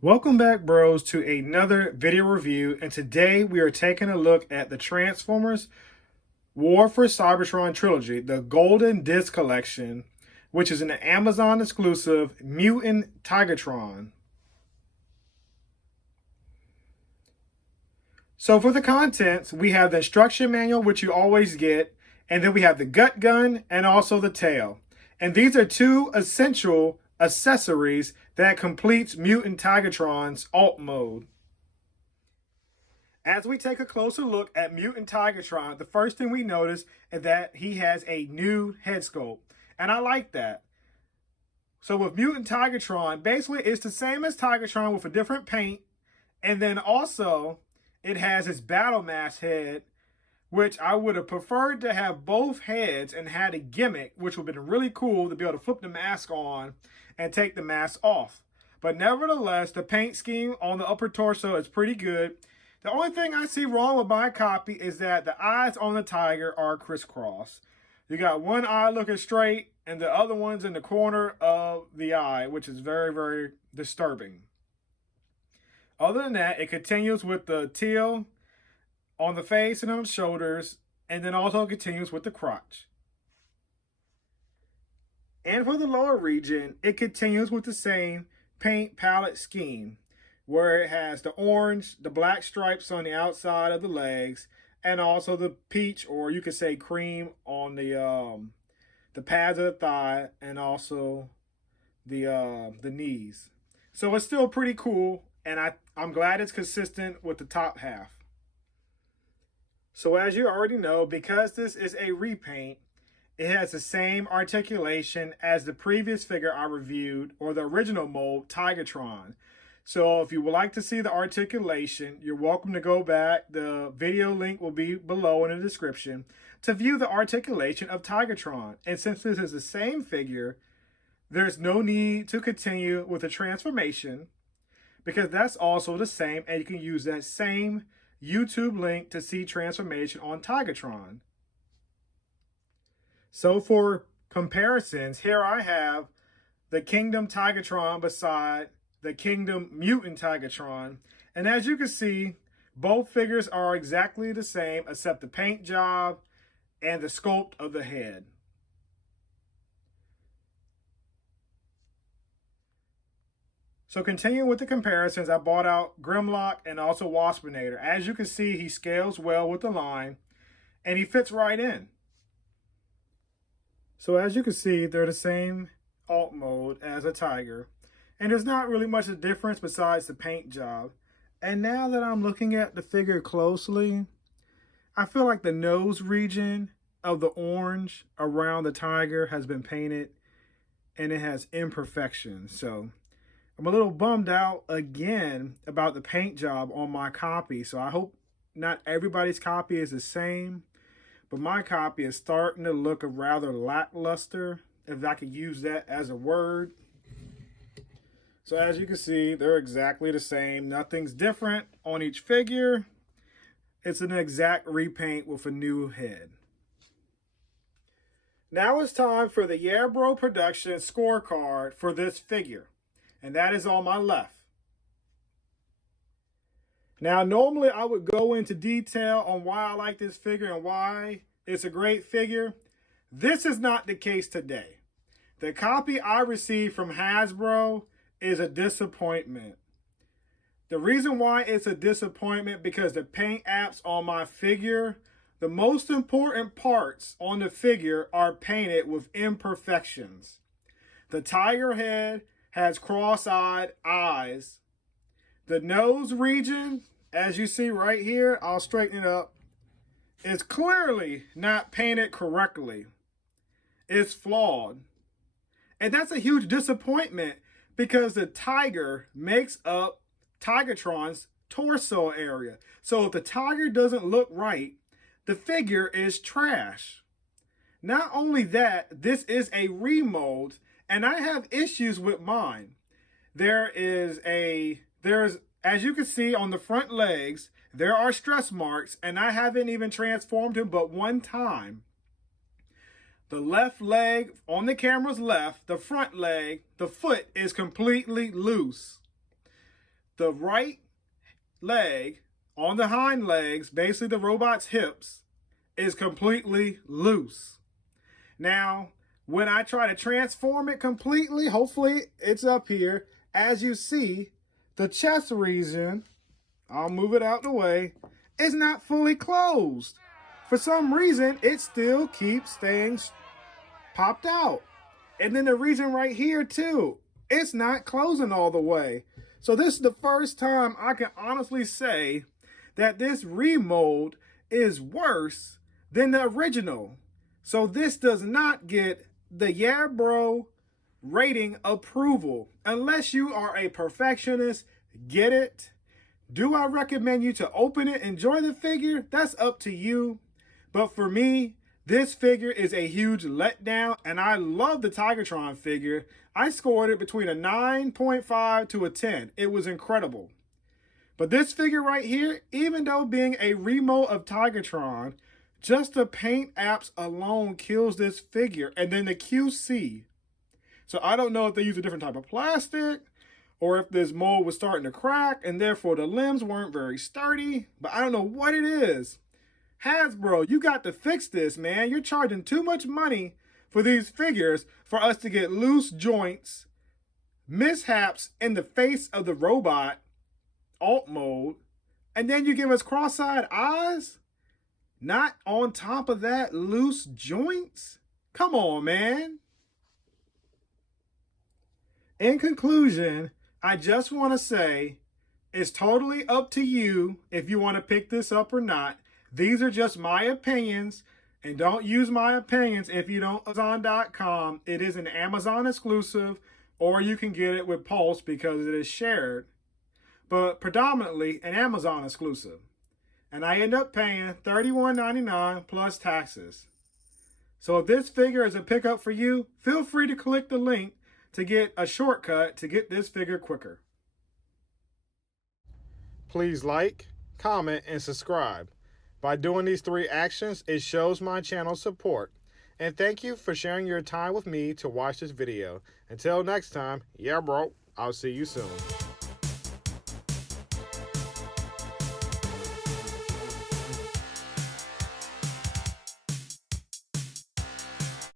Welcome back, bros, to another video review, and today we are taking a look at the Transformers War for Cybertron trilogy, the Golden Disc Collection, which is an Amazon exclusive Mutant Tigertron. So for the contents, we have the instruction manual, which you always get, and then we have the gut gun and also the tail. And these are two essential accessories that completes Mutant Tigertron's alt mode. As we take a closer look at Mutant Tigertron, the first thing we notice is that he has a new head sculpt. And I like that. So with Mutant Tigertron, basically it's the same as Tigertron with a different paint. And then also it has his battle mask head, which I would have preferred to have both heads and had a gimmick, which would have been really cool to be able to flip the mask on and take the mask off. But nevertheless, the paint scheme on the upper torso is pretty good. The only thing I see wrong with my copy is that the eyes on the tiger are crisscross. You got one eye looking straight and the other one's in the corner of the eye, which is very, very disturbing. Other than that, it continues with the teal on the face and on the shoulders, and then also continues with the crotch. And for the lower region, it continues with the same paint palette scheme, where it has the orange, the black stripes on the outside of the legs, and also the peach, or you could say cream, on the pads of the thigh, and also the knees. So it's still pretty cool, and I'm glad it's consistent with the top half. So as you already know, because this is a repaint, it has the same articulation as the previous figure I reviewed, or the original mold, Tigertron. So if you would like to see the articulation, you're welcome to go back. The video link will be below in the description to view the articulation of Tigertron. And since this is the same figure, there's no need to continue with the transformation, because that's also the same, and you can use that same YouTube link to see transformation on Tigertron. So for comparisons, here I have the Kingdom Tigertron beside the Kingdom Mutant Tigertron. And as you can see, both figures are exactly the same except the paint job and the sculpt of the head. So continuing with the comparisons, I bought out Grimlock and also Waspinator. As you can see, he scales well with the line and he fits right in. So as you can see, they're the same alt mode as a tiger. And there's not really much of a difference besides the paint job. And now that I'm looking at the figure closely, I feel like the nose region of the orange around the tiger has been painted and it has imperfections. So I'm a little bummed out again about the paint job on my copy. So I hope not everybody's copy is the same, but my copy is starting to look rather lackluster, if I could use that as a word. So as you can see, they're exactly the same. Nothing's different on each figure. It's an exact repaint with a new head. Now it's time for the Yeah Bro Production scorecard for this figure. And that is on my left. Now, normally I would go into detail on why I like this figure and why it's a great figure. This is not the case today. The copy I received from Hasbro is a disappointment. The reason why it's a disappointment because the paint apps on my figure, the most important parts on the figure are painted with imperfections. The tiger head has cross-eyed eyes. The nose region, as you see right here, I'll straighten it up, is clearly not painted correctly. It's flawed. And that's a huge disappointment because the tiger makes up Tigertron's torso area. So if the tiger doesn't look right, the figure is trash. Not only that, this is a remold, and I have issues with mine. There's, as you can see on the front legs, there are stress marks, and I haven't even transformed him but one time. The left leg on the camera's left, the front leg, the foot is completely loose. the right leg on the hind legs, basically the robot's hips, is completely loose. Now, when I try to transform it completely, hopefully it's up here. As you see, the chest region, I'll move it out the way, is not fully closed. For some reason, it still keeps staying popped out. And then the region right here too, it's not closing all the way. So this is the first time I can honestly say that this remold is worse than the original. So this does not get the Yeah Bro rating approval. Unless you are a perfectionist, get it. Do I recommend you to open it, enjoy the figure? That's up to you. But for me, this figure is a huge letdown, and I love the Tigertron figure. I scored it between a 9.5 to a 10. It was incredible. But this figure right here, even though being a remold of Tigertron, just the paint apps alone kills this figure. And then the QC. So I don't know if they use a different type of plastic or if this mold was starting to crack and therefore the limbs weren't very sturdy. But I don't know what it is. Hasbro, you got to fix this, man. You're charging too much money for these figures for us to get loose joints, mishaps in the face of the robot, alt mode, and then you give us cross-eyed eyes? Not on top of that, loose joints? Come on, man. In conclusion, I just want to say it's totally up to you if you want to pick this up or not. These are just my opinions, and don't use my opinions if you don't Amazon.com. It is an Amazon exclusive, or you can get it with Pulse because it is shared, but predominantly an Amazon exclusive. And I end up paying $31.99 plus taxes. So if this figure is a pickup for you, feel free to click the link to get a shortcut to get this figure quicker. Please like, comment, and subscribe. By doing these 3 actions, it shows my channel support. And thank you for sharing your time with me to watch this video. Until next time, yeah bro, I'll see you soon.